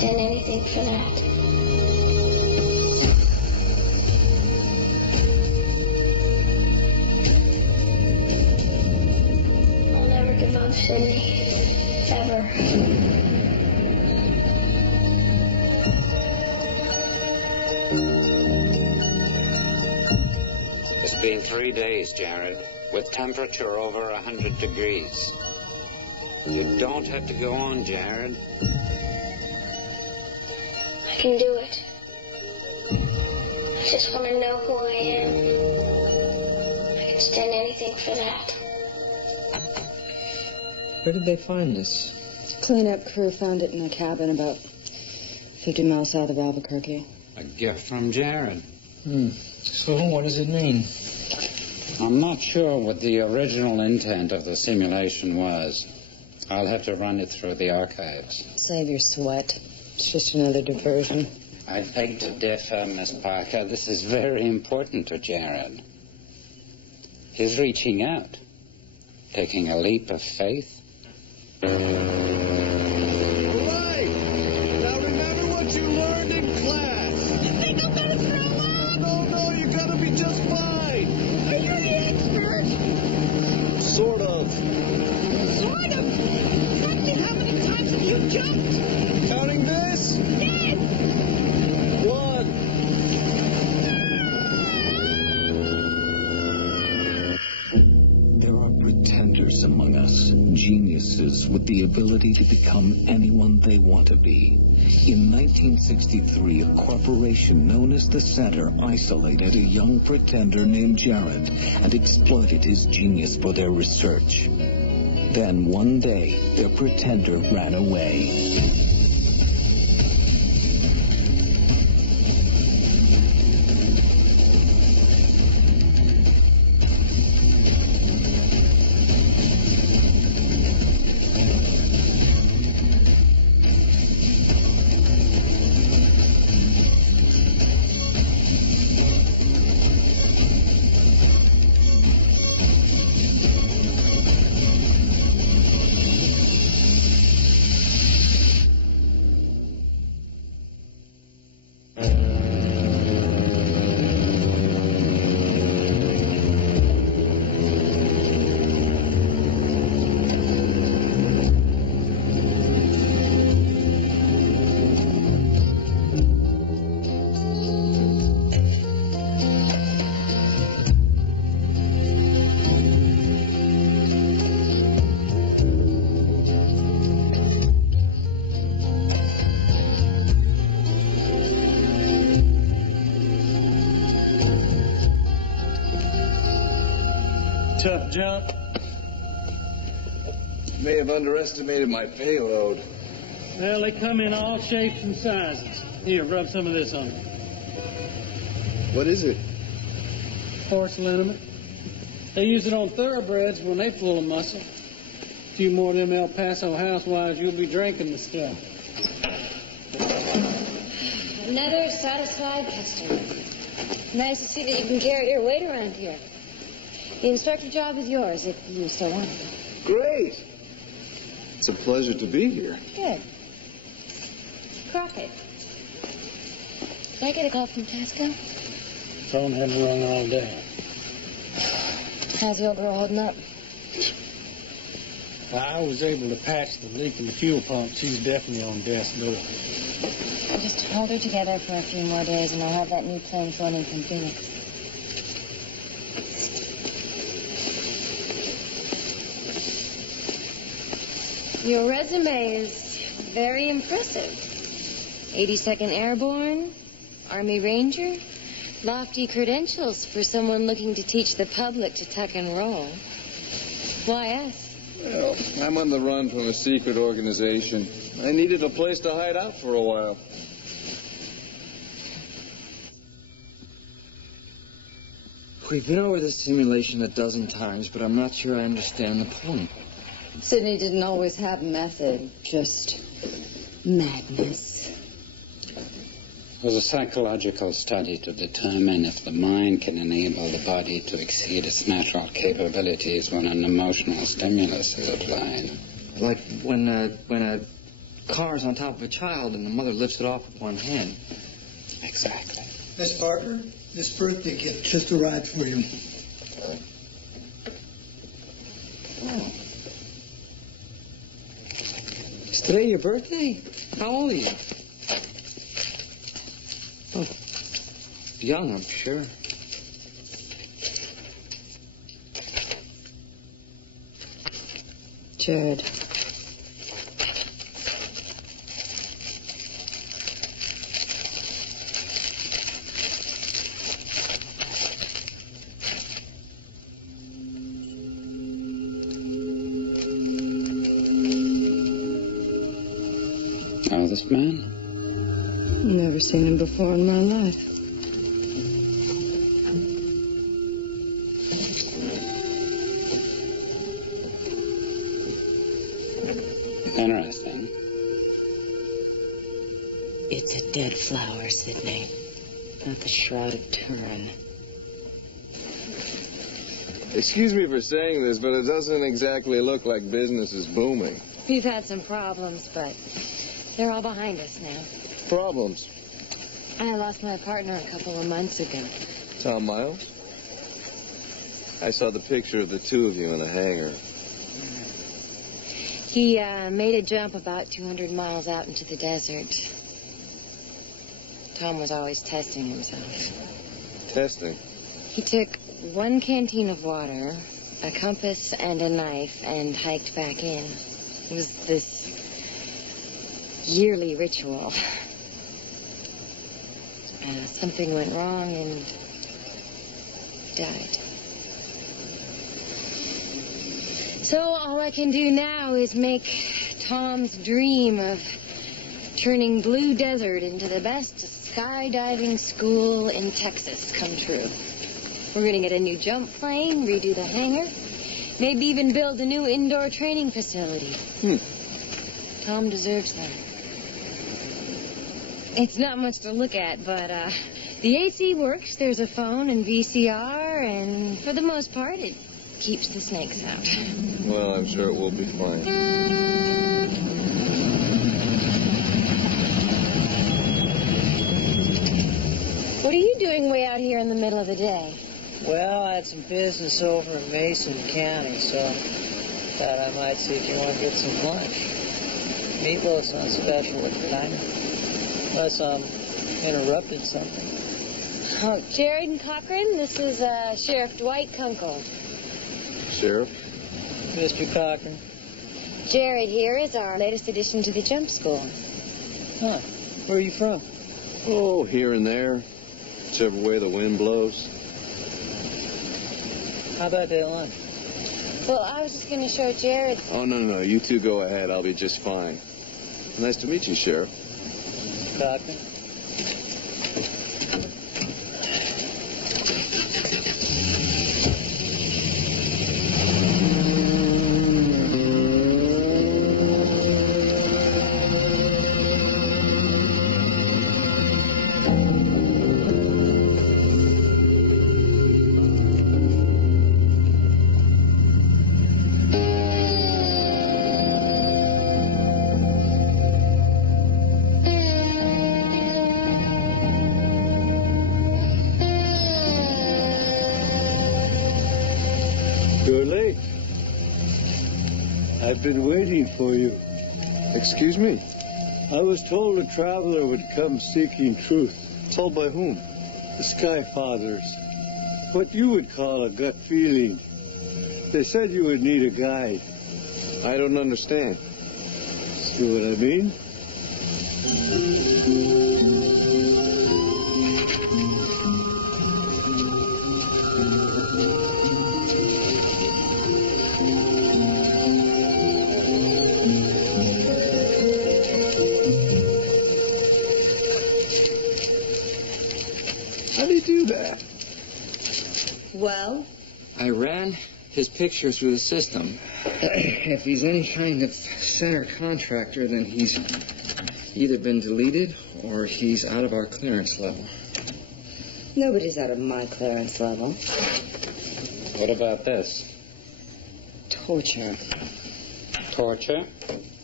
stand anything for that. I'll never give up, Sydney. Ever. It's been 3 days, Jared, with temperature over 100 degrees. You don't have to go on, Jared. I can do it. I just want to know who I am. I can stand anything for that. Where did they find this? Cleanup crew found it in a cabin about 50 miles south of Albuquerque. A gift from Jared. So what does it mean? I'm not sure what the original intent of the simulation was. I'll have to run it through the archives. Save your sweat. It's just another diversion. I beg to differ, Miss Parker. This is very important to Jared. He's reaching out, taking a leap of faith. Right! Now remember what you learned in class. You think I'm gonna throw up? No, you're gonna be just fine. Are you the expert? Sort of. Sort of. Frankly, how many times have you jumped? Counting this? Yes! 1. There are pretenders among us, geniuses with the ability to become anyone they want to be. In 1963, a corporation known as the Center isolated a young pretender named Jared and exploited his genius for their research. Then one day, their pretender ran away. Tough jump. May have underestimated my payload. Well, they come in all shapes and sizes. Here, rub some of this on it. What is it? Horse liniment. They use it on thoroughbreds when they full of muscle. A few more of them El Paso housewives, you'll be drinking the stuff. Another satisfied customer. Nice to see that you can carry your weight around here. The inspector job is yours if you still want it. Great. It's a pleasure to be here. Good. Crockett. Did I get a call from Tasco? Phone hadn't rung all day. How's the old girl holding up? I was able to patch the leak in the fuel pump. She's definitely on death's door. Just hold her together for a few more days and I'll have that new plane flown in from Phoenix. Your resume is very impressive. 82nd Airborne, Army Ranger, lofty credentials for someone looking to teach the public to tuck and roll. Why us? Well, I'm on the run from a secret organization. I needed a place to hide out for a while. We've been over this simulation a dozen times, but I'm not sure I understand the point. Sydney didn't always have method, just madness. It was a psychological study to determine if the mind can enable the body to exceed its natural capabilities when an emotional stimulus is applied. Like when a car's on top of a child and the mother lifts it off with one hand. Exactly. Miss Parker, this birthday gift just arrived for you. Oh. Is today your birthday? How old are you? Oh, young, I'm sure. Jared. Oh, this man? Never seen him before in my life. Interesting. It's a dead flower, Sidney. Not the shrouded Turin. Excuse me for saying this, but it doesn't exactly look like business is booming. We've had some problems, but they're all behind us now. Problems? I lost my partner a couple of months ago. Tom Miles? I saw the picture of the two of you in the hangar. He made a jump about 200 miles out into the desert. Tom was always testing himself. Testing? He took one canteen of water, a compass, and a knife, and hiked back in. It was this yearly ritual. Something went wrong, and he died. So all I can do now is make Tom's dream of turning Blue Desert into the best skydiving school in Texas come true. We're going to get a new jump plane, redo the hangar, maybe even build a new indoor training facility. Tom deserves that. It's not much to look at, but the AC works. There's a phone and VCR, and for the most part, it keeps the snakes out. Well, I'm sure it will be fine. What are you doing way out here in the middle of the day? Well, I had some business over in Mason County, so thought I might see if you want to get some lunch. Meatloaf's on special at the time. Unless interrupted something. Oh, Jared and Cochran, this is Sheriff Dwight Kunkel. Sheriff? Mr. Cochran. Jared here is our latest addition to the jump school. Huh. Where are you from? Oh, here and there. Whichever way the wind blows. How about that lunch? Well, I was just going to show Jared. Oh, no. You two go ahead. I'll be just fine. Nice to meet you, Sheriff. Cochran. You're late. I've been waiting for you. Excuse me? I was told a traveler would come seeking truth. Told by whom? The Sky Fathers. What you would call a gut feeling. They said you would need a guide. I don't understand. See what I mean? How do you do that? Well? I ran his picture through the system. If he's any kind of center contractor, then he's either been deleted or he's out of our clearance level. Nobody's out of my clearance level. What about this? Torture. Torture?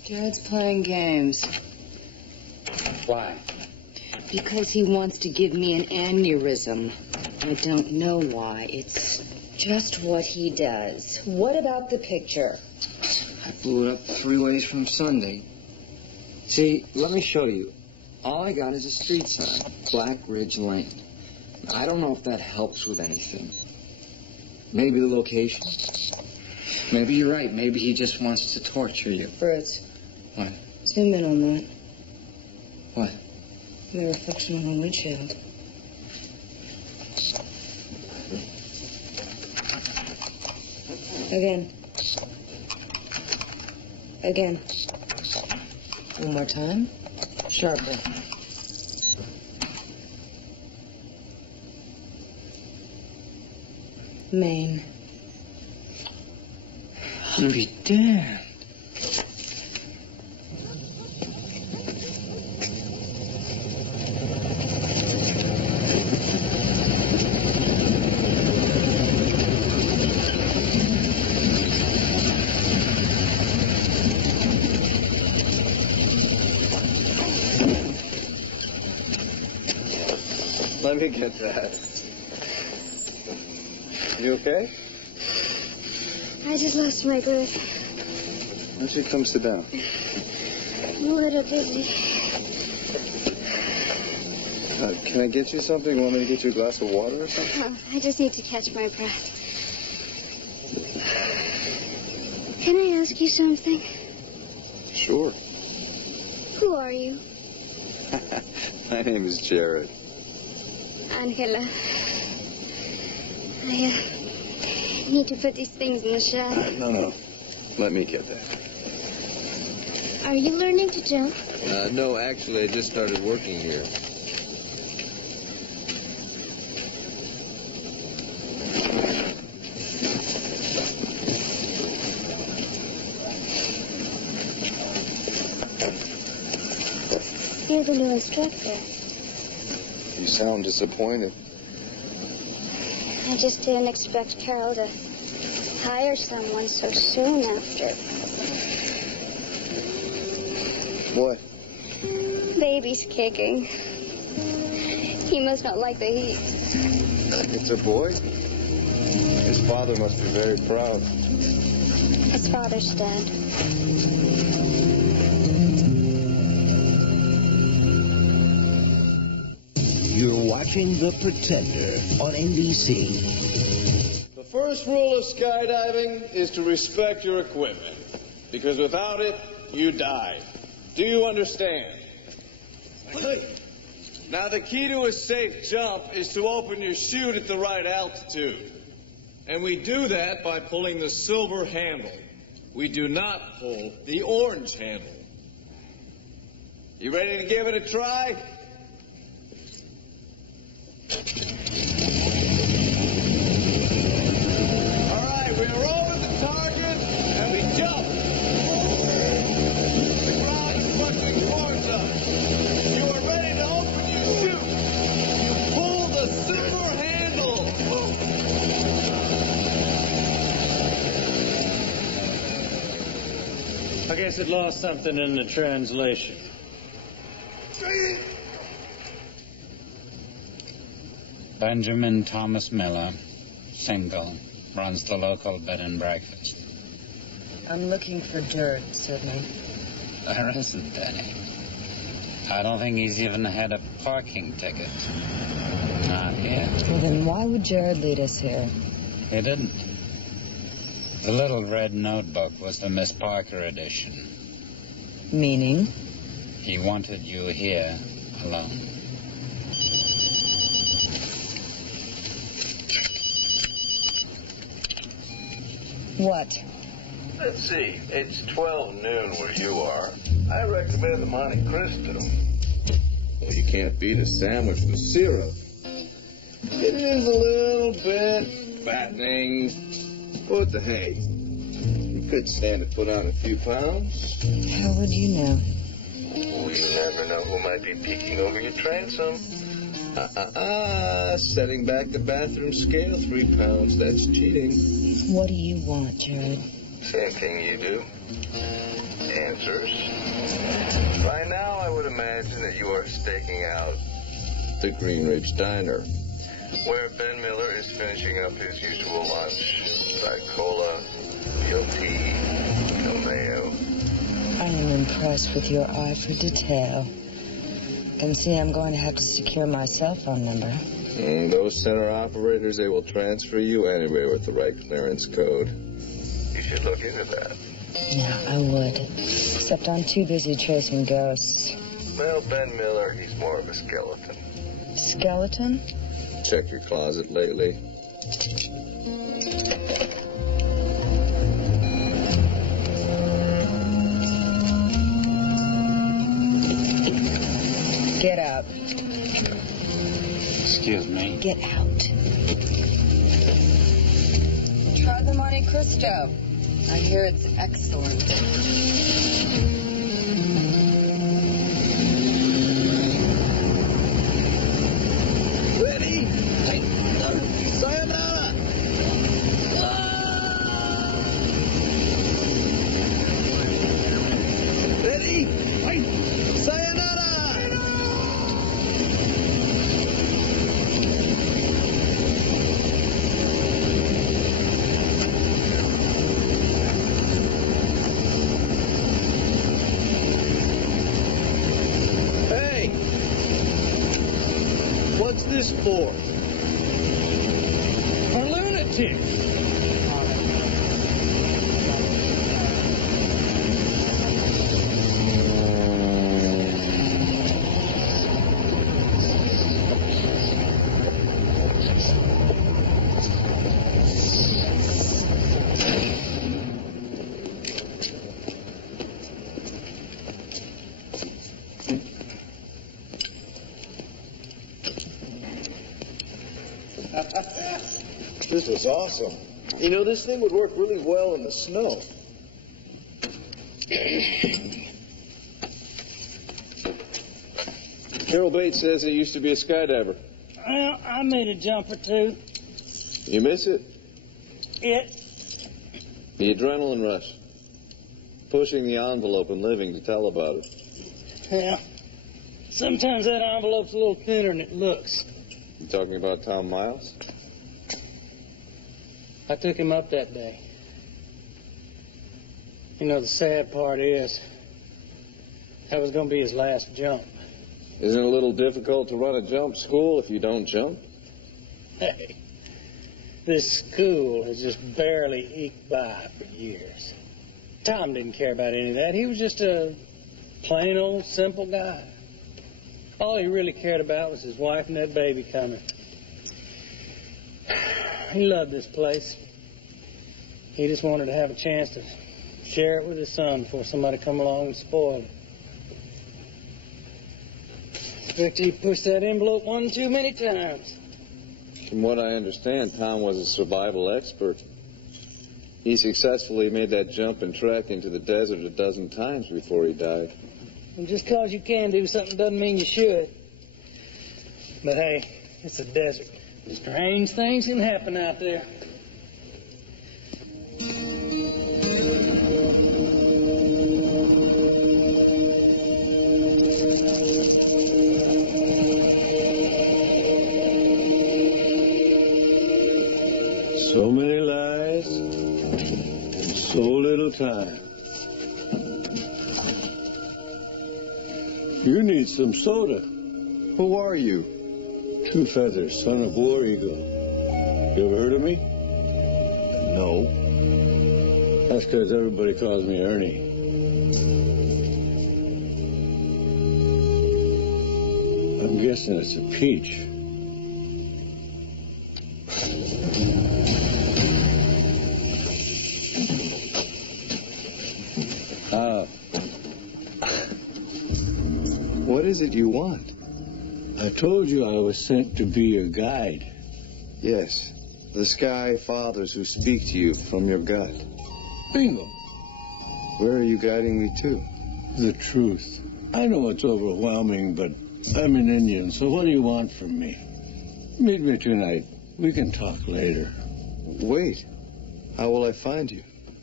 Jared's playing games. Why? Because he wants to give me an aneurysm. I don't know why. It's just what he does. What about the picture? I blew it up 3 ways from Sunday. See, let me show you. All I got is a street sign, Black Ridge Lane. I don't know if that helps with anything. Maybe the location. Maybe you're right. Maybe he just wants to torture you. Fritz. What? Zoom in on that. What? The reflection on the windshield. Again. Again. One more time. Sharper. Maine. I'll be damned. Let me get that. You okay? I just lost my grip. Why don't you come sit down? I'm a little dizzy. Can I get you something? Want me to get you a glass of water or something? Oh, I just need to catch my breath. Can I ask you something? Sure. Who are you? My name is Jared. Angela. I need to put these things in the shed. No. Let me get that. Are you learning to jump? No, actually, I just started working here. You're the new instructor. You sound disappointed. I just didn't expect Carol to hire someone so soon after. What? Baby's kicking. He must not like the heat. It's a boy? His father must be very proud. His father's dead. You're watching The Pretender on NBC. The first rule of skydiving is to respect your equipment, because without it, you die. Do you understand? Now, the key to a safe jump is to open your chute at the right altitude. And we do that by pulling the silver handle. We do not pull the orange handle. You ready to give it a try? All right, we're over the target, and we jump. The ground is pushing towards us. You are ready to open your chute. You pull the silver handle. I guess it lost something in the translation. Benjamin Thomas Miller, single, runs the local bed and breakfast. I'm looking for Jared, Sidney. There isn't any. I don't think he's even had a parking ticket. Not yet. Well, then why would Jared lead us here? He didn't. The little red notebook was the Miss Parker edition. Meaning? He wanted you here alone. What? Let's see. It's 12 noon where you are. I recommend the Monte Cristo. Well, you can't beat a sandwich with syrup. It is a little bit fattening. What the hey? You could stand to put on a few pounds. How would you know? We never know who might be peeking over your transom. Setting back the bathroom scale 3 pounds, that's cheating. What do you want, Jared? Same thing you do. answers. By now, I would imagine that you are staking out the Green Ridge Diner, where Ben Miller is finishing up his usual lunch. Fried cola, veal tea, no mayo. I am impressed with your eye for detail. Can see I'm going to have to secure my cell phone number. Those center operators, they will transfer you anywhere with the right clearance code. You should look into that. Yeah, I would. Except I'm too busy chasing ghosts. Well, Ben Miller, he's more of a skeleton. Skeleton? Check your closet lately. Get out. Excuse me? Get out. Try the Monte Cristo. I hear it's excellent. Ready? Hey, sayonara. Ready? Hey, sayonara. Hey, what's this for? A lunatic. This was awesome. You know, this thing would work really well in the snow. Carol Bates says he used to be a skydiver. Well, I made a jump or two. You miss it? The adrenaline rush. Pushing the envelope and living to tell about it. Yeah. Sometimes that envelope's a little thinner than it looks. You talking about Tom Miles? I took him up that day. You know, the sad part is, that was going to be his last jump. Isn't it a little difficult to run a jump school if you don't jump? Hey, this school has just barely eked by for years. Tom didn't care about any of that. He was just a plain old simple guy. All he really cared about was his wife and that baby coming. He loved this place. He just wanted to have a chance to share it with his son before somebody come along and spoiled it. I expect he pushed that envelope one too many times. From what I understand, Tom was a survival expert. He successfully made that jump and trek into the desert a dozen times before he died. And just because you can do something doesn't mean you should. But hey, it's a desert. Strange things can happen out there. So many lies and so little time. You need some soda. Who are you? Two Feathers, son of War Eagle. You ever heard of me? No. That's because everybody calls me Ernie. I'm guessing it's a peach. What is it you want? I told you I was sent to be your guide. Yes, the Sky Fathers who speak to you from your gut. Bingo. Where are you guiding me to? The truth. I know it's overwhelming, but I'm an Indian, so what do you want from me? Meet me tonight. We can talk later. Wait. How will I find you?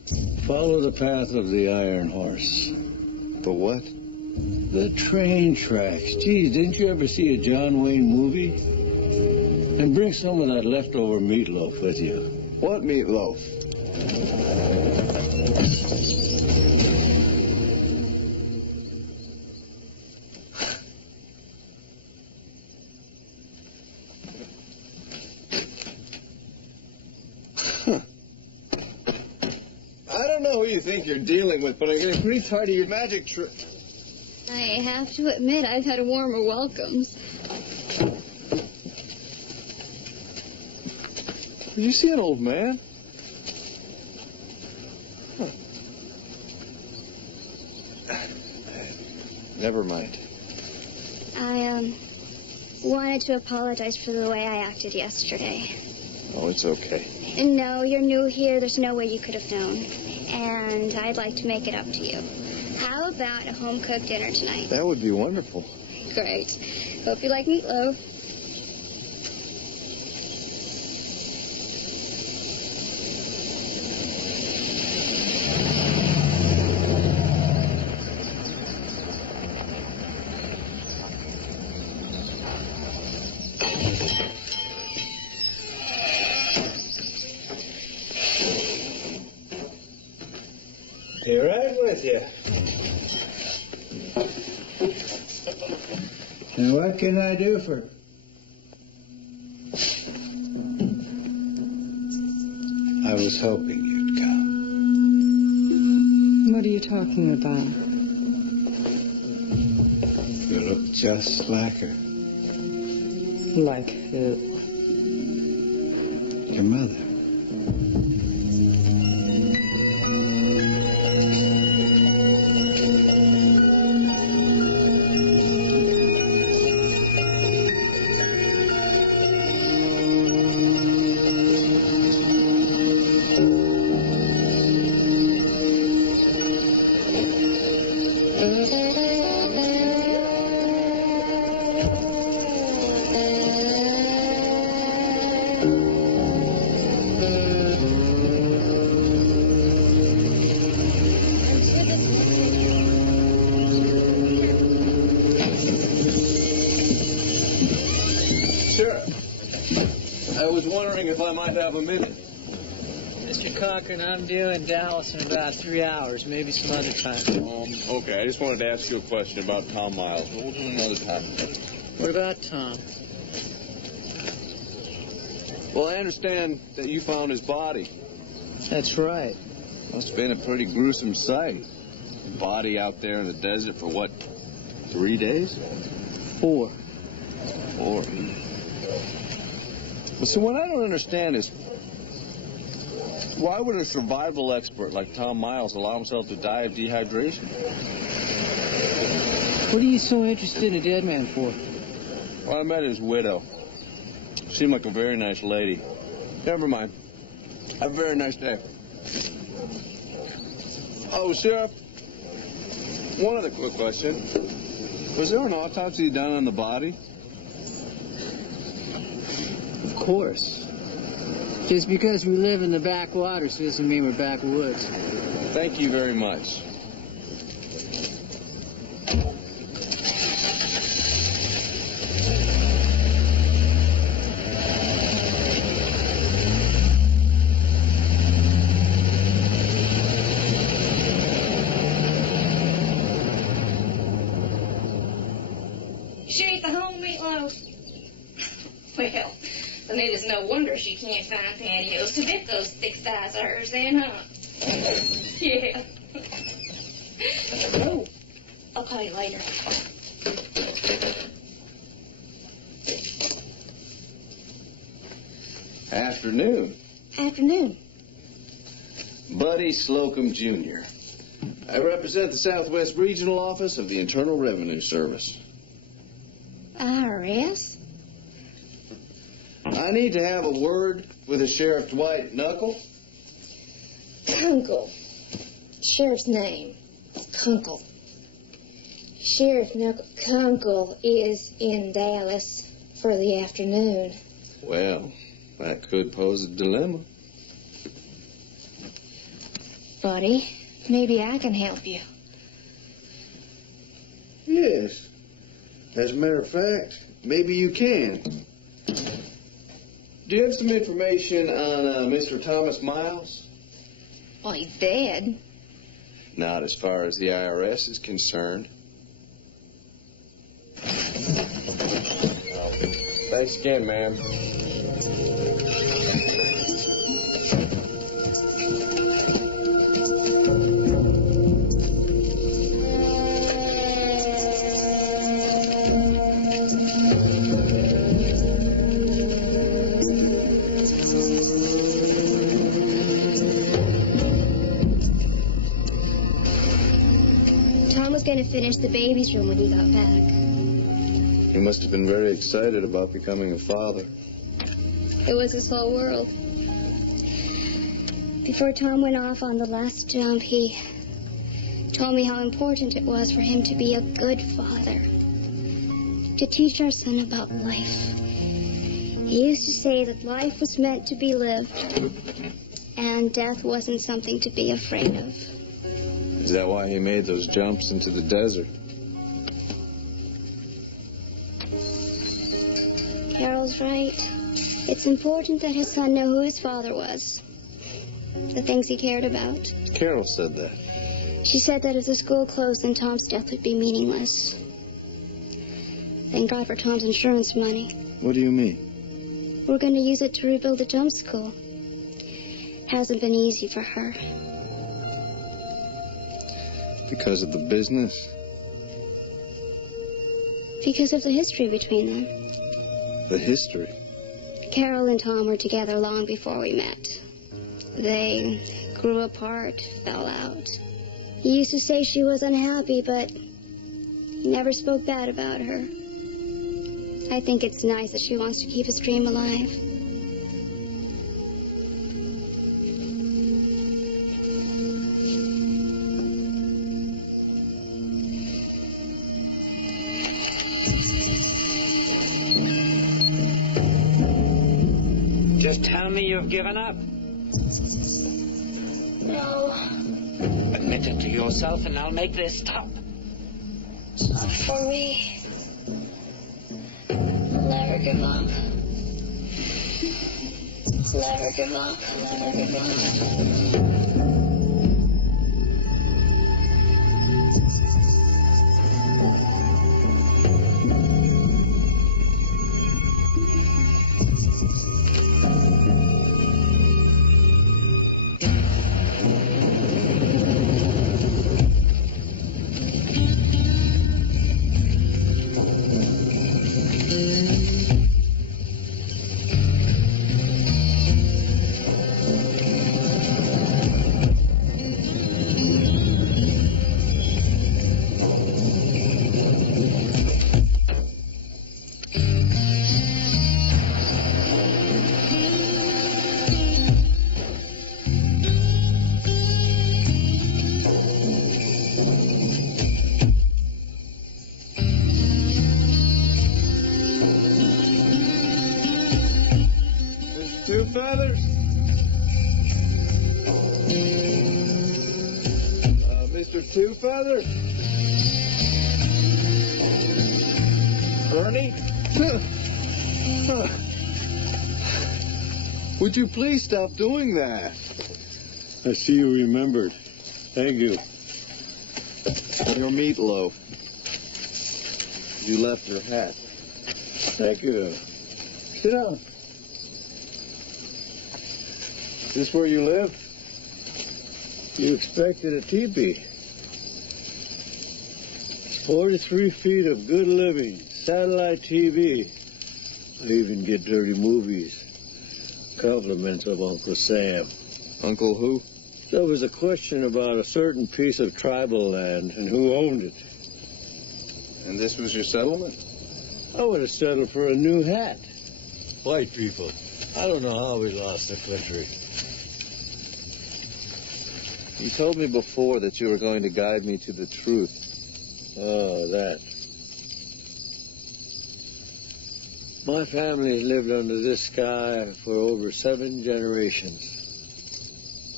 Follow the path of the Iron Horse. The what? The train tracks. Geez, didn't you ever see a John Wayne movie? And bring some of that leftover meatloaf with you. What meatloaf? I don't know who you think you're dealing with, but I'm getting pretty tired of your magic trick. I have to admit, I've had warmer welcomes. Did you see an old man? Huh. Never mind. I, wanted to apologize for the way I acted yesterday. Oh, it's okay. And no, you're new here. There's no way you could have known. And I'd like to make it up to you. How about a home-cooked dinner tonight? That would be wonderful. Great. Hope you like meatloaf. Be right with you. Now, what can I do for... I was hoping you'd come. What are you talking about? You look just like her. Like who? Your mother. If I might have a minute. Mr. Cochran, I'm due in Dallas in about 3 hours, maybe some other time. Okay, I just wanted to ask you a question about Tom Miles. We'll do another time. What about Tom? Well, I understand that you found his body. That's right. Must have been a pretty gruesome sight. Body out there in the desert for what, 3 days? 4. 4. Well, so what I don't understand is, why would a survival expert like Tom Miles allow himself to die of dehydration? What are you so interested in a dead man for? Well, I met his widow. Seemed like a very nice lady. Never mind. Have a very nice day. Oh, Sheriff, one other quick question. Was there an autopsy done on the body? Of course. Just because we live in the backwaters doesn't mean we're backwoods. Thank you very much. She ate the whole meatloaf. Well, then it is no wonder she can't find patios to dip those thick thighs of hers in, huh? Yeah. Oh, I'll call you later. Afternoon. Afternoon. Buddy Slocum, Jr. I represent the Southwest Regional Office of the Internal Revenue Service. IRS? I need to have a word with the Sheriff Dwight Knuckle. Kunkel. Sheriff's name. Kunkel. Sheriff Kunkel is in Dallas for the afternoon. Well, that could pose a dilemma. buddy. Maybe I can help you. Yes. As a matter of fact, maybe you can. Do you have some information on Mr. Thomas Miles? Well, he's dead. Not as far as the IRS is concerned. Thanks again, ma'am. Tom was going to finish the baby's room when he got back. He must have been very excited about becoming a father. It was his whole world. Before Tom went off on the last jump, he told me how important it was for him to be a good father, to teach our son about life. He used to say that life was meant to be lived, and death wasn't something to be afraid of. Is that why he made those jumps into the desert? Carol's right. It's important that his son know who his father was, the things he cared about. Carol said that. She said that if the school closed, then Tom's death would be meaningless. Thank God for Tom's insurance money. What do you mean? We're going to use it to rebuild the jump school. Hasn't been easy for her. Because of the business? Because of the history between them. The history? Carol and Tom were together long before we met. They grew apart, fell out. He used to say she was unhappy, but he never spoke bad about her. I think it's nice that she wants to keep his dream alive. Just tell me you've given up. No, Admit it to yourself and I'll make this stop. it's not for me. I'll never give up. I'll never give up. I'll never give up. Two feathers? Mr. Two Feathers? Ernie? Would you please stop doing that? I see you remembered. Thank you. Your meatloaf. You left your hat. Thank you. Sit down. Is this where you live? You expected a teepee. It's 43 feet of good living, satellite TV. I even get dirty movies. Compliments of Uncle Sam. Uncle who? There was a question about a certain piece of tribal land and who owned it. And this was your settlement? I would have settled for a new hat. White people. I don't know how we lost the country. You told me before that you were going to guide me to the truth. Oh, that. My family has lived under this sky for over 7 generations.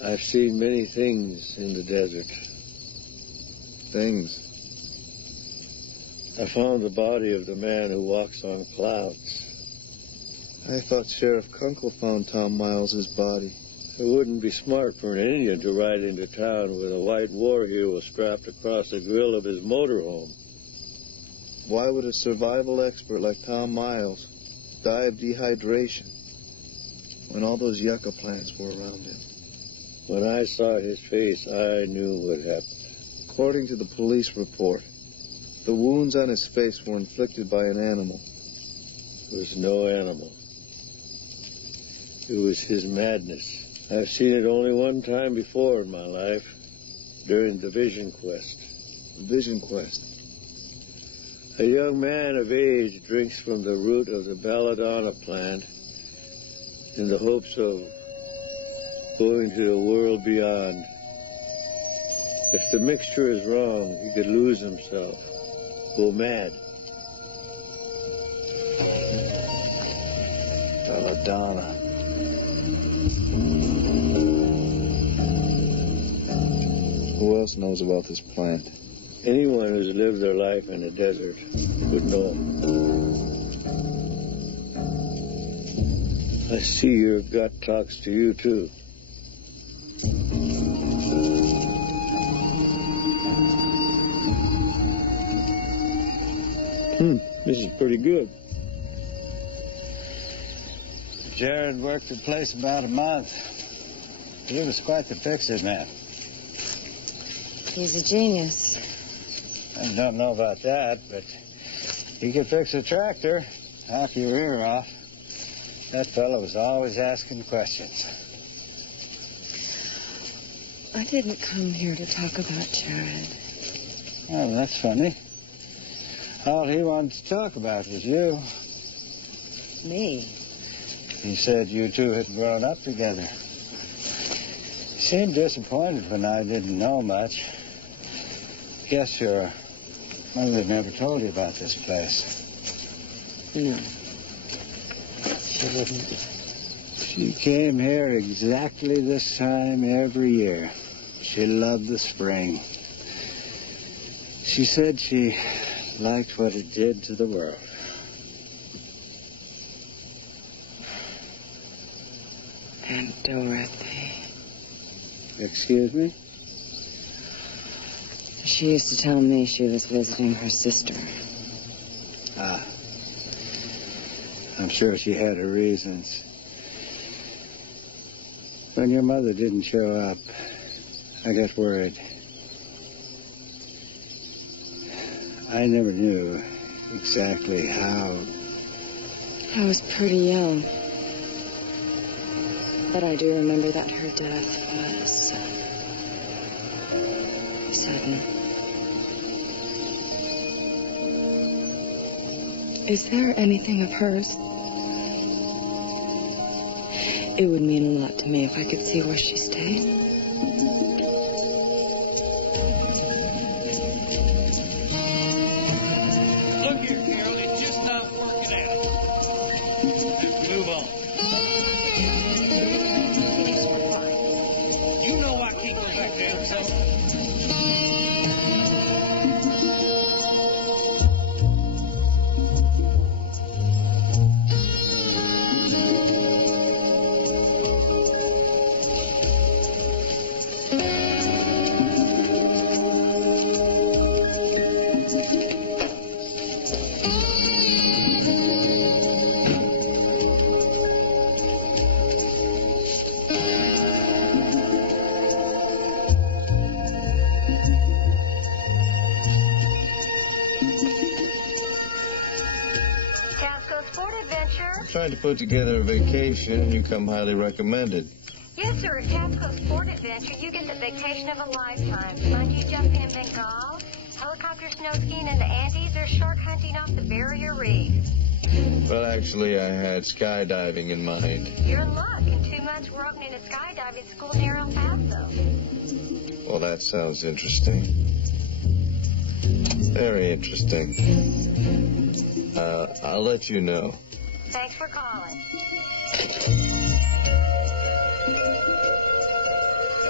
I've seen many things in the desert. Things? I found the body of the man who walks on clouds. I thought Sheriff Kunkel found Tom Miles's body. It wouldn't be smart for an Indian to ride into town with a white war hero strapped across the grill of his motorhome. Why would a survival expert like Tom Miles die of dehydration when all those yucca plants were around him? When I saw his face, I knew what happened. According to the police report, the wounds on his face were inflicted by an animal. It was no animal. It was his madness. I've seen it only one time before in my life, during the Vision Quest. Vision Quest? A young man of age drinks from the root of the belladonna plant in the hopes of going to the world beyond. If the mixture is wrong, he could lose himself, go mad. Belladonna. Who else knows about this plant? Anyone who's lived their life in the desert would know. I see your gut talks to you, too. This is pretty good. Jared worked the place about a month. He was quite the fixer man. He's a genius. I don't know about that, but he could fix a tractor, knock your ear off. That fellow was always asking questions. I didn't come here to talk about Jared. Oh, that's funny. All he wanted to talk about was you. Me? He said you two had grown up together. He seemed disappointed when I didn't know much. Guess your mother never told you about this place. No. She wouldn't. She came here exactly this time every year. She loved the spring. She said she liked what it did to the world. And Dorothy. Excuse me? She used to tell me she was visiting her sister. Ah. I'm sure she had her reasons. When your mother didn't show up, I got worried. I never knew exactly how. I was pretty young. But I do remember that her death was sudden. Is there anything of hers? It would mean a lot to me if I could see where she stays. Look here, Carol, it's just not working out. Move on. You know I can't go back there, so... Trying to put together a vacation, and you come highly recommended. Yes, sir. At Casco Sport Adventure, you get the vacation of a lifetime. Bungee jumping in Bengal, helicopter snow skiing in the Andes, or shark hunting off the Barrier Reef. Well, actually, I had skydiving in mind. You're in luck. In 2 months, we're opening a skydiving school near El Paso. Well, that sounds interesting. Very interesting. I'll let you know. Thanks for calling.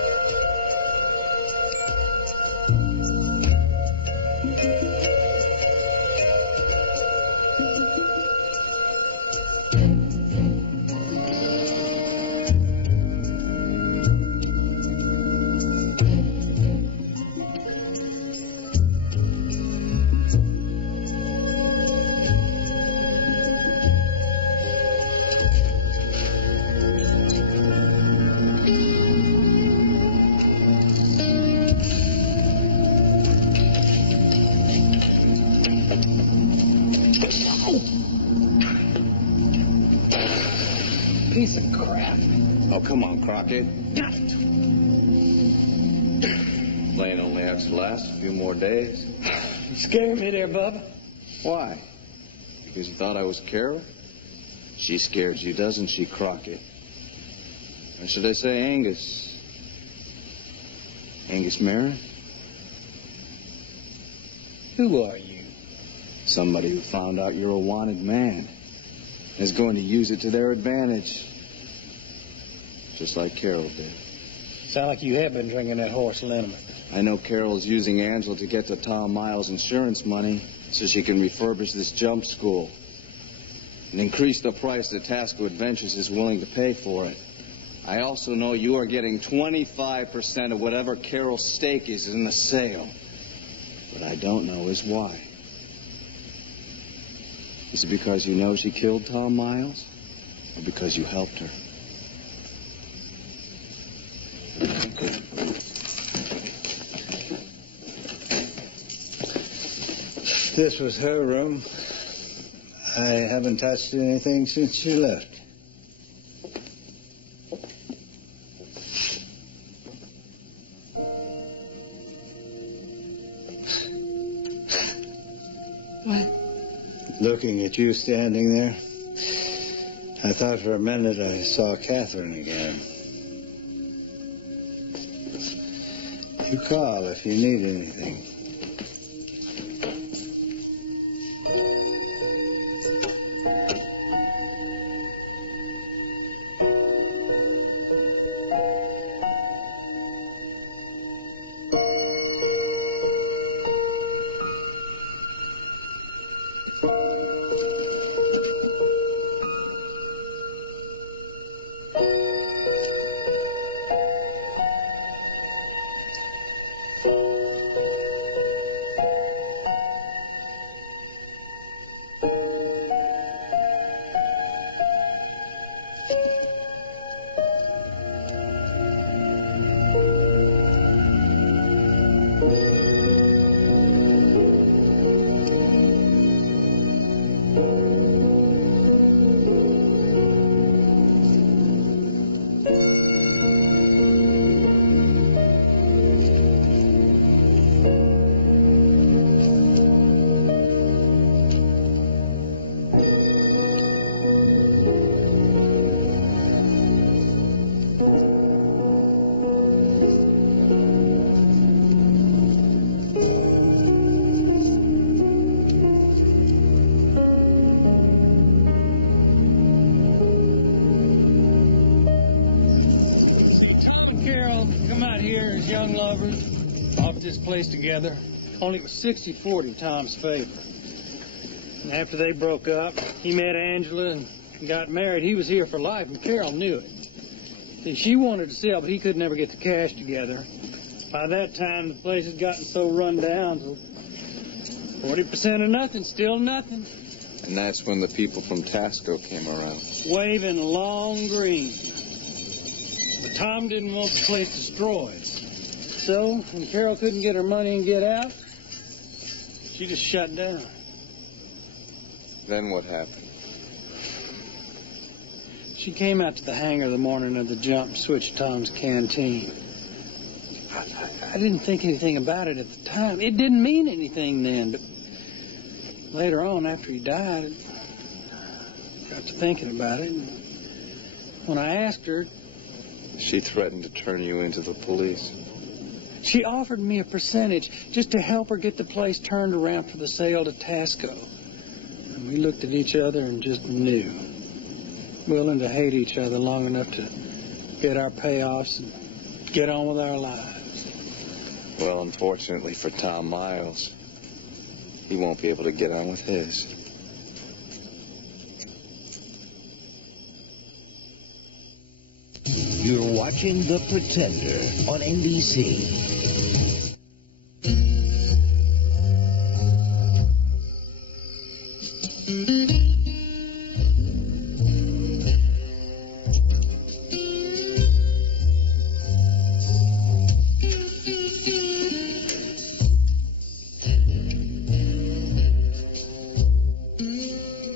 Piece of crap. Oh, come on, Crockett. Got it. Plane only has to last a few more days. You scared me there, Bubba. Why? Because you thought I was Carol? She scares you, doesn't she, Crockett? Or should I say Angus? Angus Merritt? Who are you? Somebody who found out you're a wanted man. Is going to use it to their advantage. Just like Carol did. Sound like you have been drinking that horse liniment. I know Carol's using Angela to get to Tom Miles' insurance money so she can refurbish this jump school and increase the price that Tasco Adventures is willing to pay for it. I also know you are getting 25% of whatever Carol's stake is in the sale. What I don't know is why. Is it because you know she killed Tom Miles? Or because you helped her? This was her room. I haven't touched anything since she left. What? Looking at you standing there, I thought for a minute I saw Catherine again. You call if you need anything. Young lovers bought this place together. Only it was 60-40 Tom's favor. And after they broke up, he met Angela and got married. He was here for life, and Carol knew it. See, she wanted to sell, but he could never get the cash together. By that time, the place had gotten so run down, so 40% of nothing, still nothing. And that's when the people from Tasco came around. Waving long green. But Tom didn't want the place destroyed. So, when Carol couldn't get her money and get out, she just shut down. Then what happened? She came out to the hangar the morning of the jump, switched Tom's canteen. I didn't think anything about it at the time. It didn't mean anything then, but later on, after he died, I got to thinking about it. And when I asked her... She threatened to turn you into the police. She offered me a percentage just to help her get the place turned around for the sale to Tasco. And we looked at each other and just knew. Willing to hate each other long enough to get our payoffs and get on with our lives. Well, unfortunately for Tom Miles, he won't be able to get on with his. You're watching The Pretender on NBC.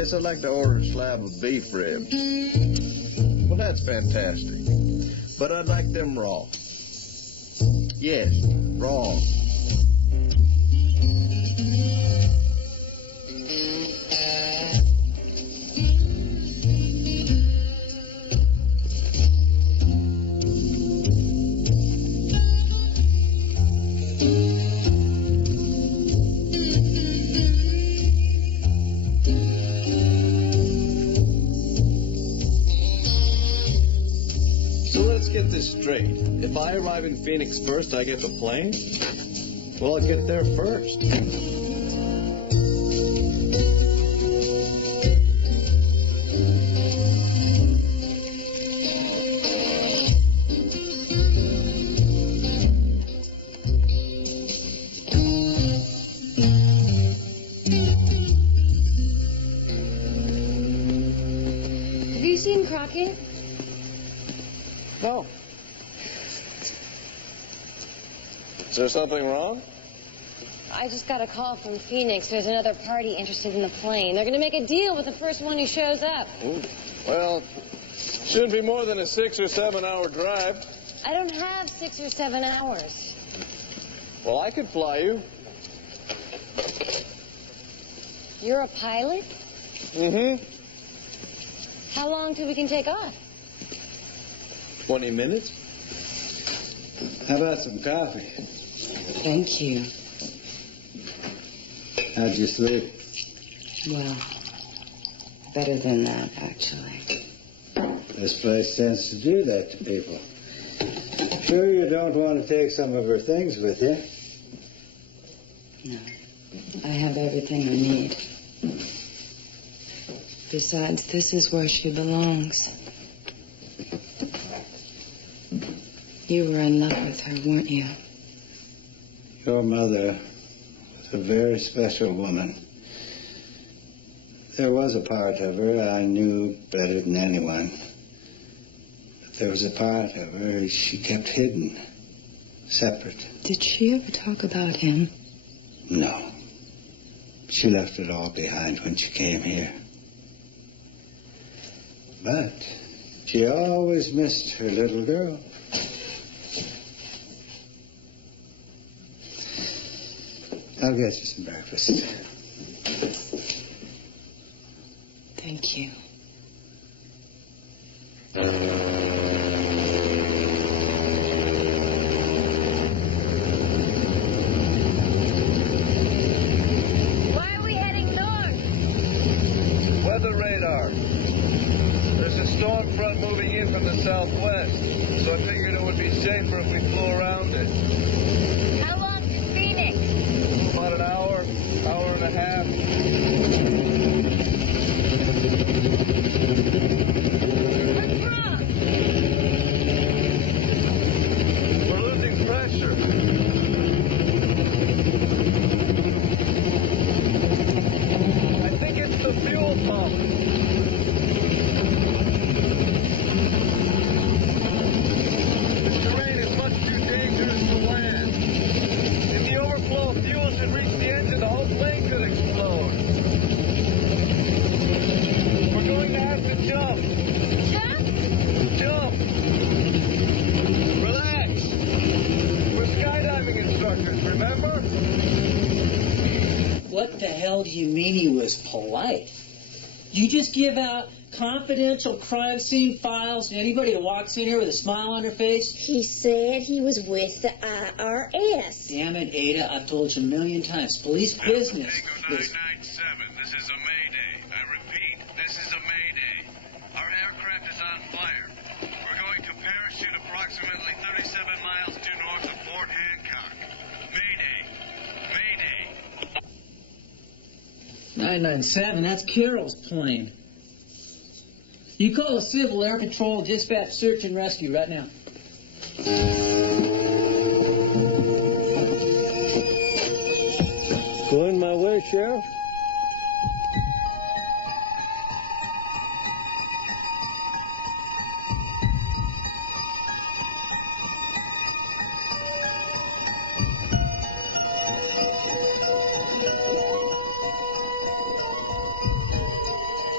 Yes, I'd like to order a slab of beef ribs. Well, that's fantastic. But I'd like them raw. Yes, raw. Get this straight. If I arrive in Phoenix first, I get the plane? Well, I'll get there first. Have you seen Crockett? No. Is there something wrong? I just got a call from Phoenix. There's another party interested in the plane. They're going to make a deal with the first one who shows up. Ooh. Well, shouldn't be more than a 6 or 7 hour drive. I don't have 6 or 7 hours. Well, I could fly you. You're a pilot? Mm-hmm. How long till we can take off? 20 minutes. How about some coffee? Thank you. How'd you sleep? Well, better than that, actually. This place tends to do that to people. Sure you don't want to take some of her things with you? No. I have everything I need. Besides, this is where she belongs. You were in love with her, weren't you? Your mother was a very special woman. There was a part of her I knew better than anyone. But there was a part of her she kept hidden, separate. Did she ever talk about him? No. She left it all behind when she came here. But she always missed her little girl. I'll get you some breakfast. Thank you. Why are we heading north? Weather radar. There's a storm front moving in from the southwest, so I figured it would be safer if we flew around it. How long to Phoenix? About an hour, hour and a half. What's wrong? We're losing pressure. I think it's the fuel pump. The terrain is much too dangerous to land. If the overflow of fuel should reach the engine, the whole plane could explode. We're going to have to jump. Jump? Jump. Relax. We're skydiving instructors, remember? What the hell do you mean he was polite? You just give out confidential crime scene files to anybody who walks in here with a smile on their face? He said he was with the IRS. Damn it, Ada, I've told you a million times. Police business. Tango 997, this is a mayday. I repeat, this is a mayday. Our aircraft is on fire. We're going to parachute approximately 37 miles due north of Fort Hancock. Mayday. Mayday. 997, that's Carol's plane. You call the Civil Air Patrol, dispatch search and rescue right now. Going my way, Sheriff?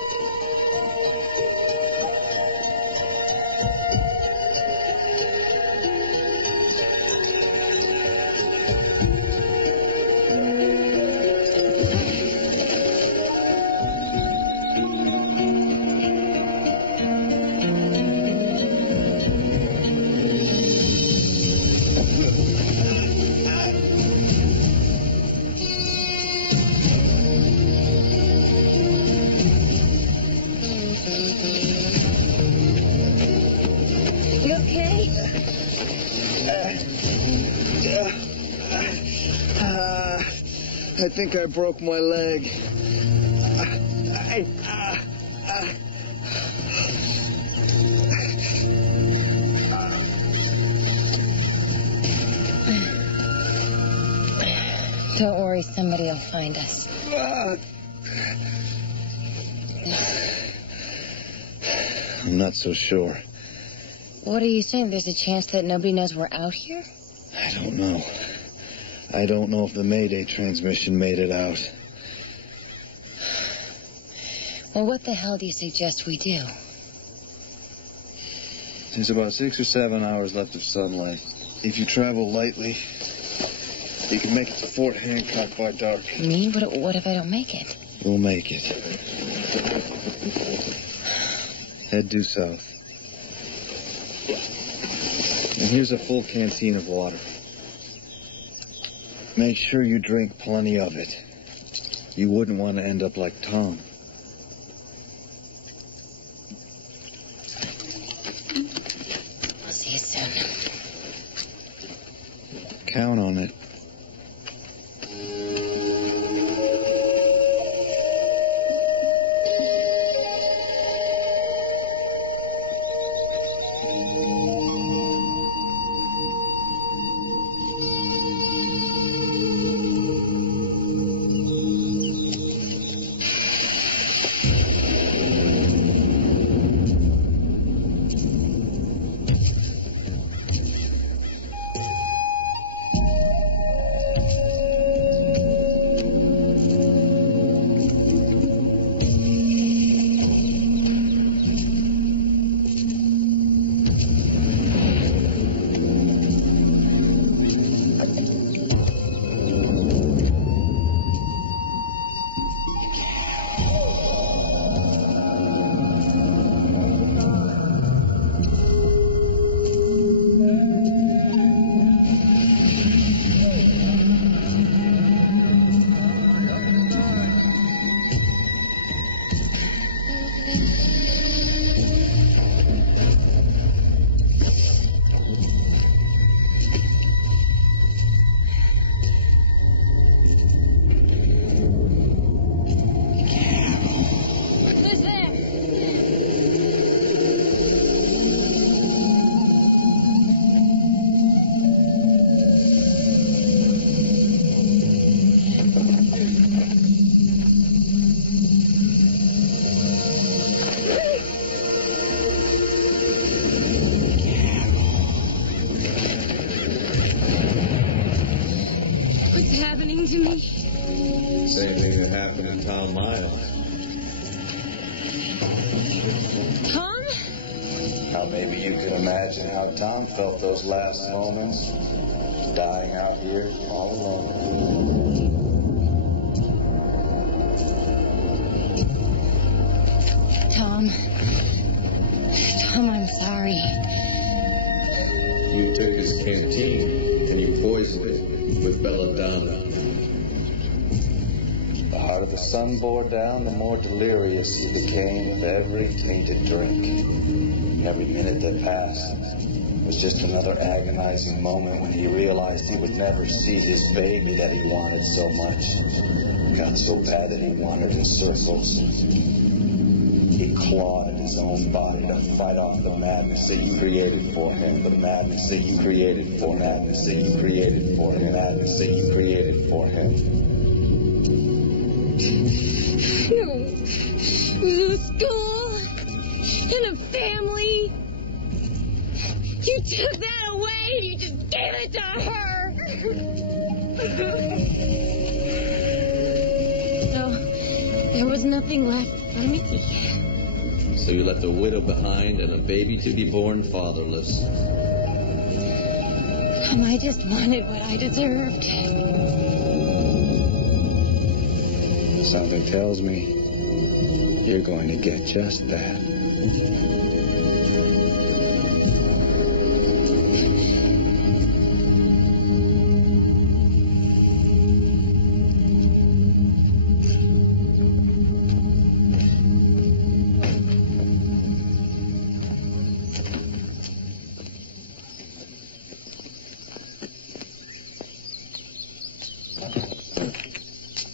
I think I broke my leg. Don't worry, somebody will find us. I'm not so sure. What are you saying? There's a chance that nobody knows we're out here? I don't know. I don't know if the Mayday transmission made it out. Well, what the hell do you suggest we do? There's about 6 or 7 hours left of sunlight. If you travel lightly, you can make it to Fort Hancock by dark. Me? What if I don't make it? We'll make it. Head due south. And here's a full canteen of water. Make sure you drink plenty of it. You wouldn't want to end up like Tom. I'll see you soon. Count on it. Happening to me? Same thing that happened to Tom Miles. Tom? Now maybe you can imagine how Tom felt those last moments, dying out here all alone. Tom, I'm sorry. You took his canteen and you poisoned it with belladonna. The harder the sun bore down, the more delirious he became with every tainted drink. And every minute that passed was just another agonizing moment when he realized he would never see his baby that he wanted so much. It got so bad that he wandered in circles. He clawed at his own body to fight off the madness that you created for him, the madness that you created for him, madness that you created for him, madness that you created for him. No. It was a school and a family. You took that away. You just gave it to her. So there was nothing left for me. So you left a widow behind and a baby to be born fatherless. Tom, I just wanted what I deserved. Something tells me you're going to get just that.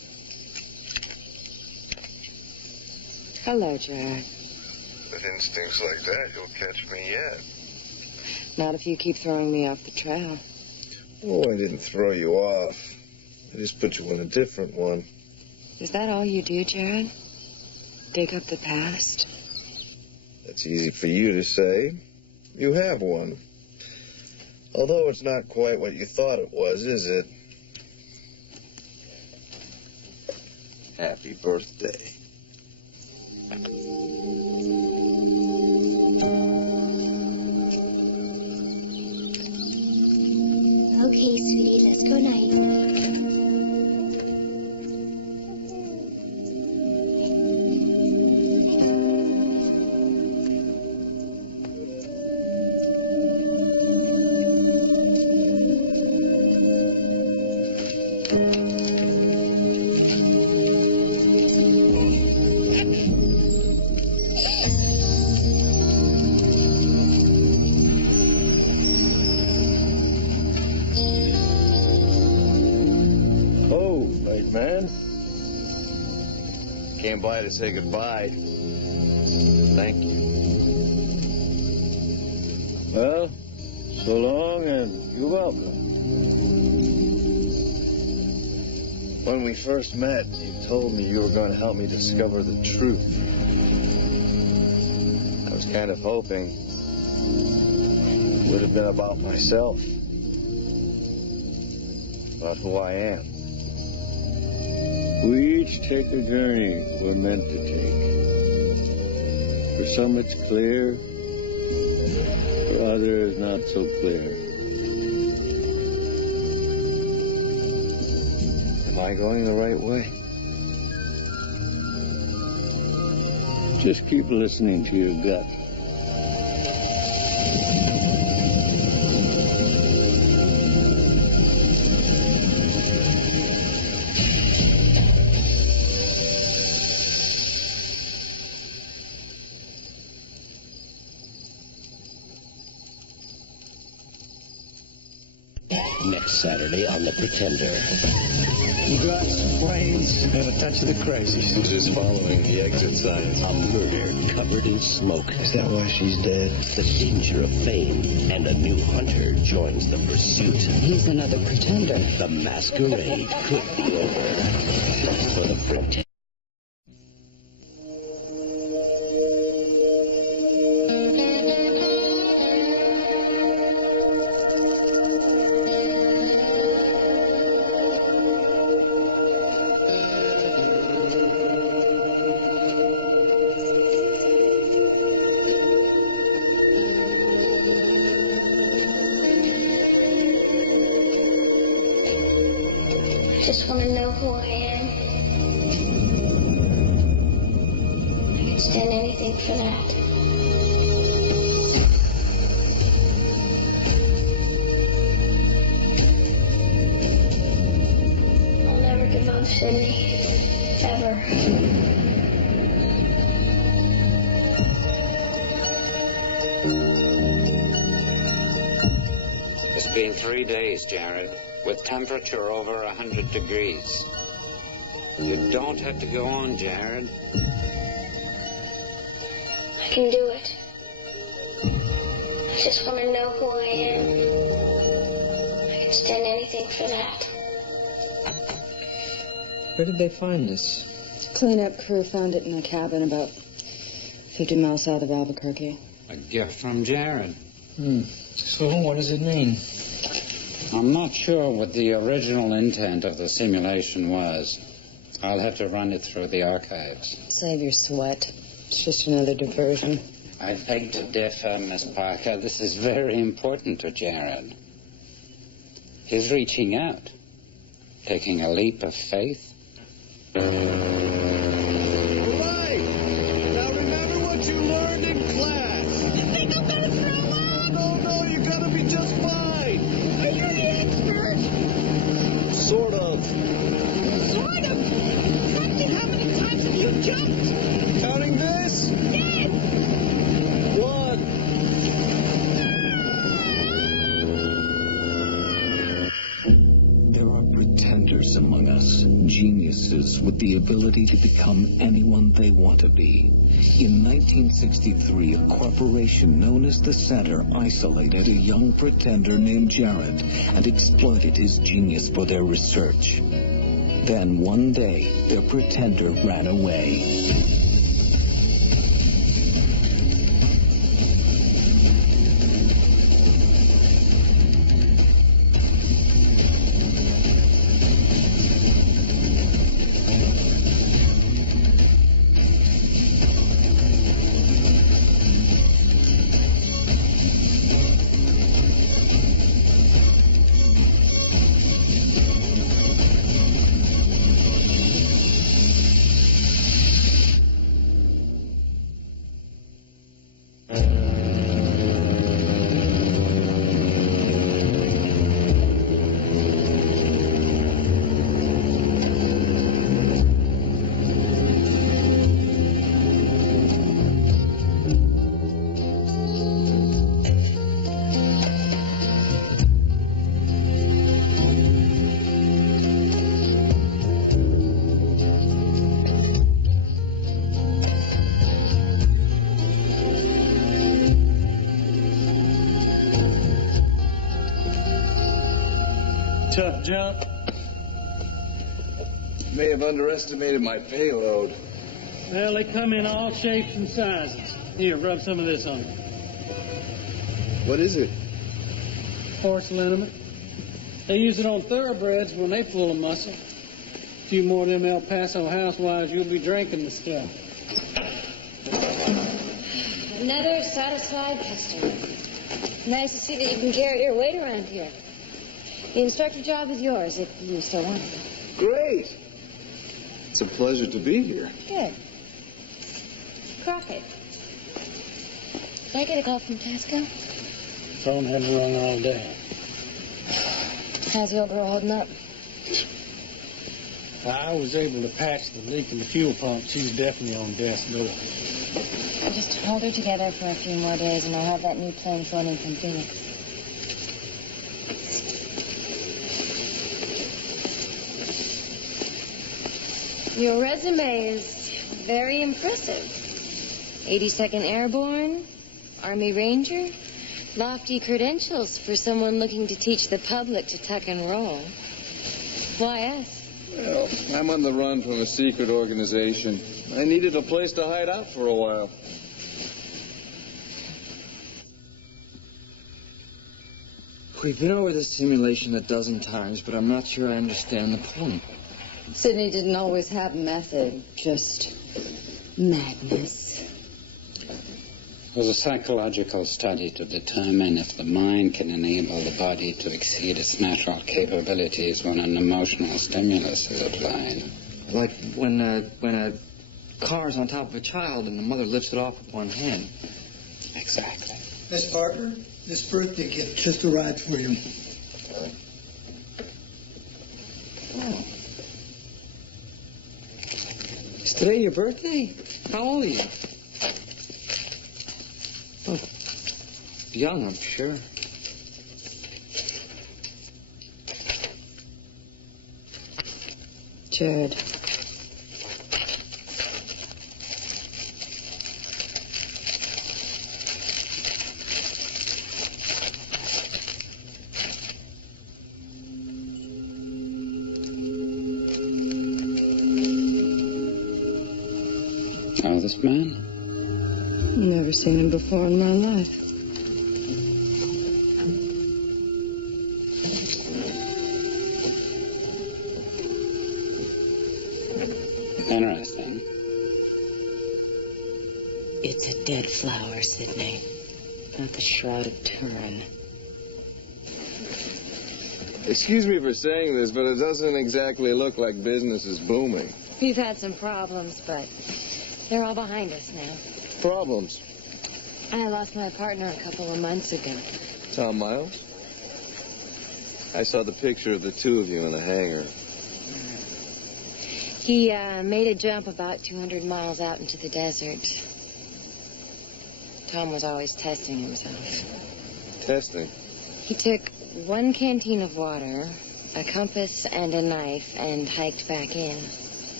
Hello, Jared. With instincts like that, you'll catch me yet. Not if you keep throwing me off the trail. Oh, I didn't throw you off. I just put you on a different one. Is that all you do, Jared? Dig up the past? That's easy for you to say. You have one. Although it's not quite what you thought it was, is it? Happy birthday. Okay, sweetie, let's go night. Man. Came by to say goodbye. Thank you. Well, so long and you're welcome. When we first met, you told me you were going to help me discover the truth. I was kind of hoping it would have been about myself. About who I am. We each take a journey we're meant to take. For some it's clear, for others not so clear. Am I going the right way? Just keep listening to your gut. Next Saturday on The Pretender. Guts, brains, and a touch of the crazy. Just following the exit signs. A murder covered in smoke. Is that why she's dead? The danger of fame, and a new hunter joins the pursuit. He's another pretender. The masquerade could be over. For The Pretender. I just want to know who I am. I can stand anything for that. I'll never give up, Sydney. Ever. It's been 3 days, Jared, with temperature over 100 degrees. You don't have to go on, Jared. I can do it. I just want to know who I am. I can stand anything for that. Where did they find this? Cleanup crew found it in a cabin about 50 miles south of Albuquerque. A gift from Jared. So what does it mean? I'm not sure what the original intent of the simulation was. I'll have to run it through the archives. Save your sweat. It's just another diversion. I beg to differ, Miss Parker. This is very important to Jared. He's reaching out, taking a leap of faith. Right! Now remember what you learned in class. You think I'm gonna throw up? No, you're gonna be just fine. Are you the expert? Sort of. Sort of. Exactly how many times have you jumped? Counting this? Yes! 1. There are pretenders among us, geniuses geniuses with the ability to become anyone they want to be. In 1963, a corporation known as the Center isolated a young pretender named Jared and exploited his genius for their research. Then one day, their pretender ran away. Tough jump. May have underestimated my payload. Well, they come in all shapes and sizes. Here, rub some of this on it. What is it? Horse liniment. They use it on thoroughbreds when they pull a muscle. A few more of them El Paso housewives, you'll be drinking the stuff. Another satisfied customer. Nice to see that you can carry your weight around here. The instructor job is yours if you still want it. Great. It's a pleasure to be here. Good. Crockett. Did I get a call from Tasco? Phone hadn't rung all day. How's the old girl holding up? I was able to patch the leak in the fuel pump. She's definitely on death's door. Just hold her together for a few more days and I'll have that new plane flown in from Phoenix. Your resume is very impressive. 82nd Airborne, Army Ranger, lofty credentials for someone looking to teach the public to tuck and roll. Why us? Well, I'm on the run from a secret organization. I needed a place to hide out for a while. We've been over this simulation a dozen times, but I'm not sure I understand the point. Sidney didn't always have method, just madness. It was a psychological study to determine if the mind can enable the body to exceed its natural capabilities when an emotional stimulus is applied. Like when a car's on top of a child and the mother lifts it off with one hand. Exactly. Miss Parker, this birthday gift just arrived for you. Oh. Is today your birthday? How old are you? Oh, young, I'm sure. Jared. Oh, this man? Never seen him before in my life. Interesting. It's a dead flower, Sidney. Not the Shroud of Turin. Excuse me for saying this, but it doesn't exactly look like business is booming. We've had some problems, but they're all behind us now. Problems? I lost my partner a couple of months ago. Tom Miles? I saw the picture of the two of you in the hangar. He made a jump about 200 miles out into the desert. Tom was always testing himself. Testing? He took one canteen of water, a compass, and a knife, and hiked back in.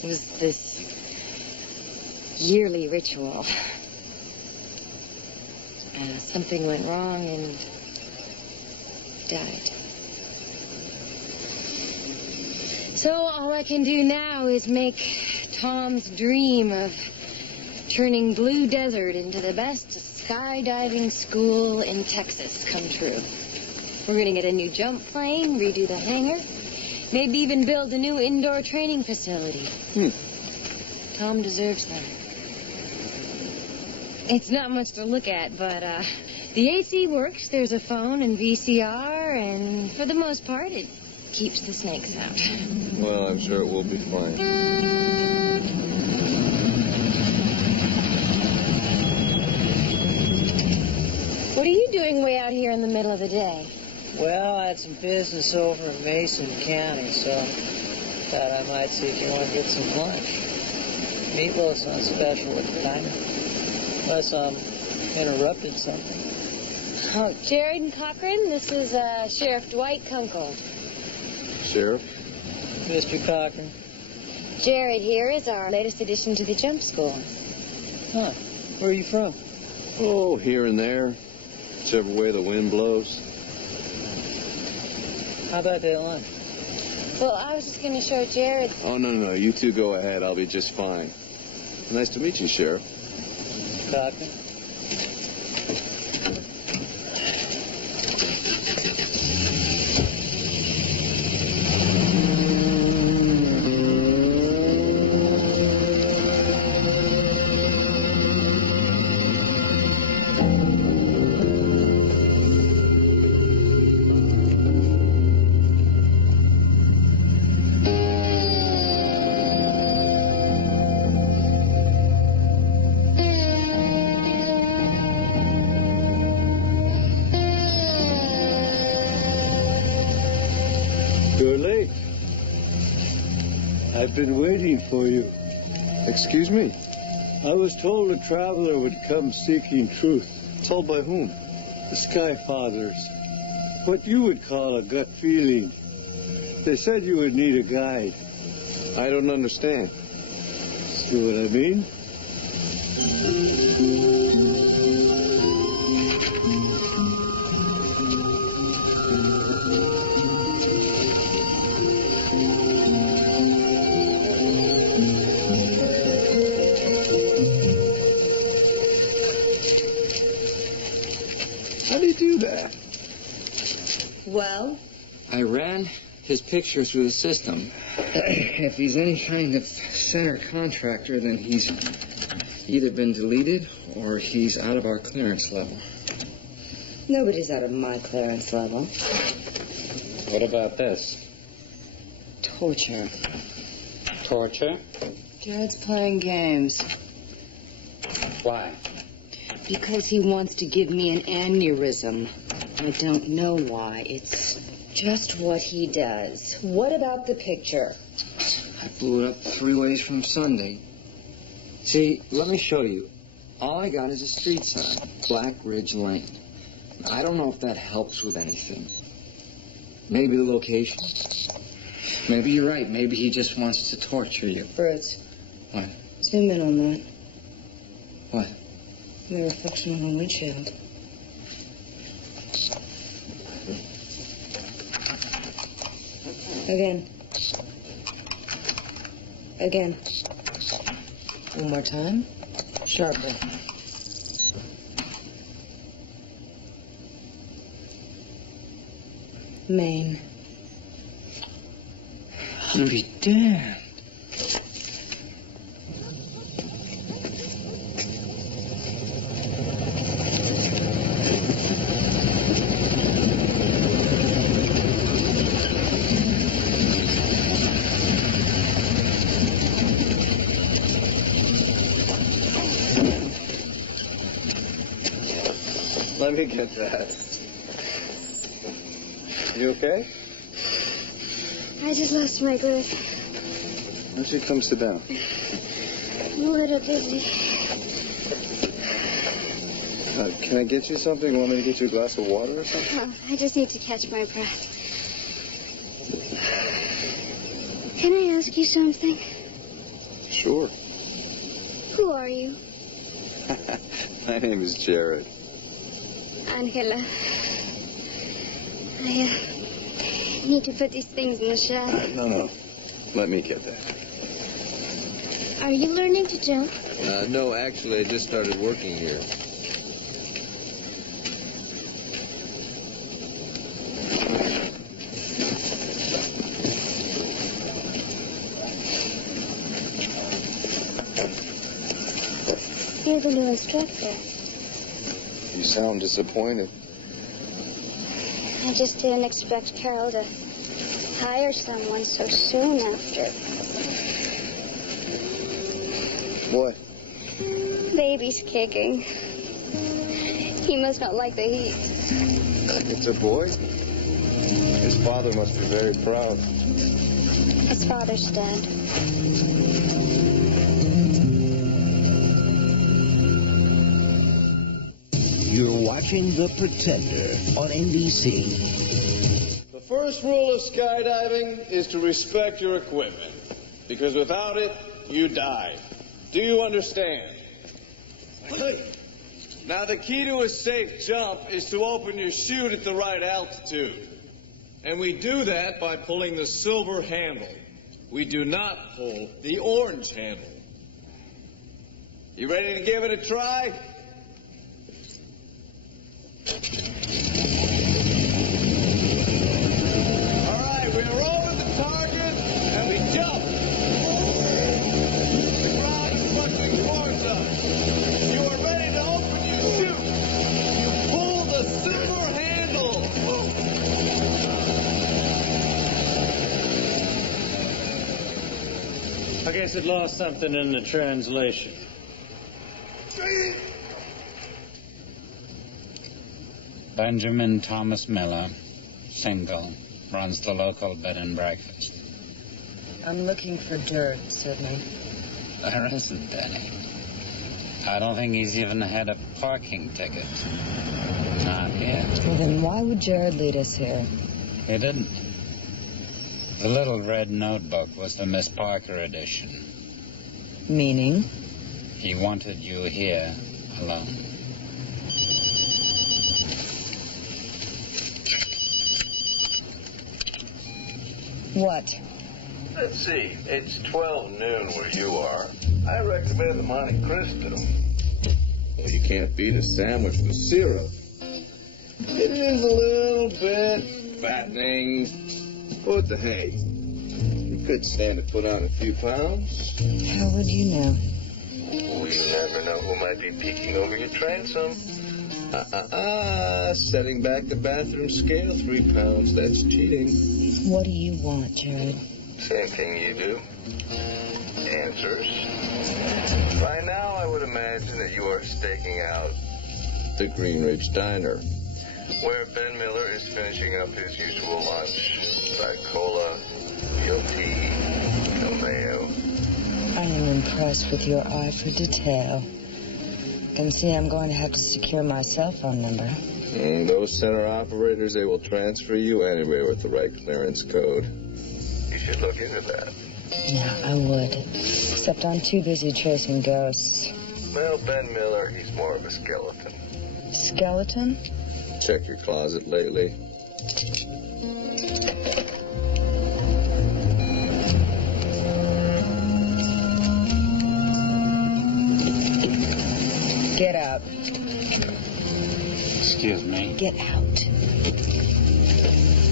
It was this yearly ritual. Something went wrong and died. So all I can do now is make Tom's dream of turning Blue Desert into the best skydiving school in Texas come true. We're going to get a new jump plane, redo the hangar, maybe even build a new indoor training facility. Tom deserves that. It's not much to look at, but the AC works. There's a phone and VCR, and for the most part, it keeps the snakes out. Well, I'm sure it will be fine. What are you doing way out here in the middle of the day? Well, I had some business over in Mason County, so thought I might see if you want to get some lunch. Meatloaf's on special at the diner. Unless I'm interrupted something. Oh, Jared and Cochran, this is Sheriff Dwight Kunkel. Sheriff? Mr. Cochran. Jared here is our latest addition to the jump school. Huh. Where are you from? Oh, here and there. Whichever way the wind blows. How about that lunch? Well, I was just going to show Jared. Oh, no. You two go ahead. I'll be just fine. Nice to meet you, Sheriff. Cochran. You're late. I've been waiting for you. Excuse me? I was told a traveler would come seeking truth. Told by whom? The Sky Fathers. What you would call a gut feeling. They said you would need a guide. I don't understand. See what I mean? How do you do that? Well? I ran his picture through the system. If he's any kind of center contractor, then he's either been deleted or he's out of our clearance level. Nobody's out of my clearance level. What about this? Torture. Torture? Jared's playing games. Why? Because he wants to give me an aneurysm. I don't know why. It's just what he does. What about the picture? I blew it up 3 ways from Sunday. See, let me show you. All I got is a street sign, Black Ridge Lane. I don't know if that helps with anything. Maybe the location. Maybe you're right. Maybe he just wants to torture you. Fritz. What? Zoom in on that. What? The reflection on the windshield. Again. Again. One more time. Sharply. Maine. I'll be damned. Let me get that. You okay? I just lost my breath. Why don't you come sit down? I'm a little dizzy. Can I get you something? You want me to get you a glass of water or something? Oh, I just need to catch my breath. Can I ask you something? Sure. Who are you? My name is Jared. Angela. I need to put these things in the shed. No. Let me get that. Are you learning to jump? No, actually, I just started working here. You're the new instructor. You sound disappointed. I just didn't expect Carol to hire someone so soon after. What? Baby's kicking. He must not like the heat. It's a boy? His father must be very proud. His father's dead. You're watching The Pretender on NBC. The first rule of skydiving is to respect your equipment, because without it, you die. Do you understand? Now, the key to a safe jump is to open your chute at the right altitude. And we do that by pulling the silver handle. We do not pull the orange handle. You ready to give it a try? All right, we're over the target, and we jump. The ground is rushing towards us. You are ready to open your chute. You pull the silver handle. I guess it lost something in the translation. Benjamin Thomas Miller, single, runs the local bed and breakfast. I'm looking for dirt, Sidney. There isn't any. I don't think he's even had a parking ticket. Not yet. Well, then why would Jared lead us here? He didn't. The little red notebook was the Miss Parker edition. Meaning? He wanted you here alone. What? Let's see. It's 12 noon where you are. I recommend the Monte Cristo. Well, you can't beat a sandwich with syrup. It is a little bit fattening. What the hey? You could stand to put on a few pounds. How would you know? Oh, you never know who might be peeking over your transom. Setting back the bathroom scale 3 pounds. That's cheating. What do you want, Jared? Same thing you do. Answers. By now, I would imagine that you are staking out the Green Ridge Diner, where Ben Miller is finishing up his usual lunch. Black cola, real tea, no mayo. I am impressed with your eye for detail. Can see I'm going to have to secure my cell phone number. Those center operators, they will transfer you anywhere with the right clearance code. You should look into that. Yeah, I would. Except I'm too busy chasing ghosts. Well, Ben Miller, he's more of a skeleton. Skeleton? Check your closet lately. Get out. Excuse me. Get out.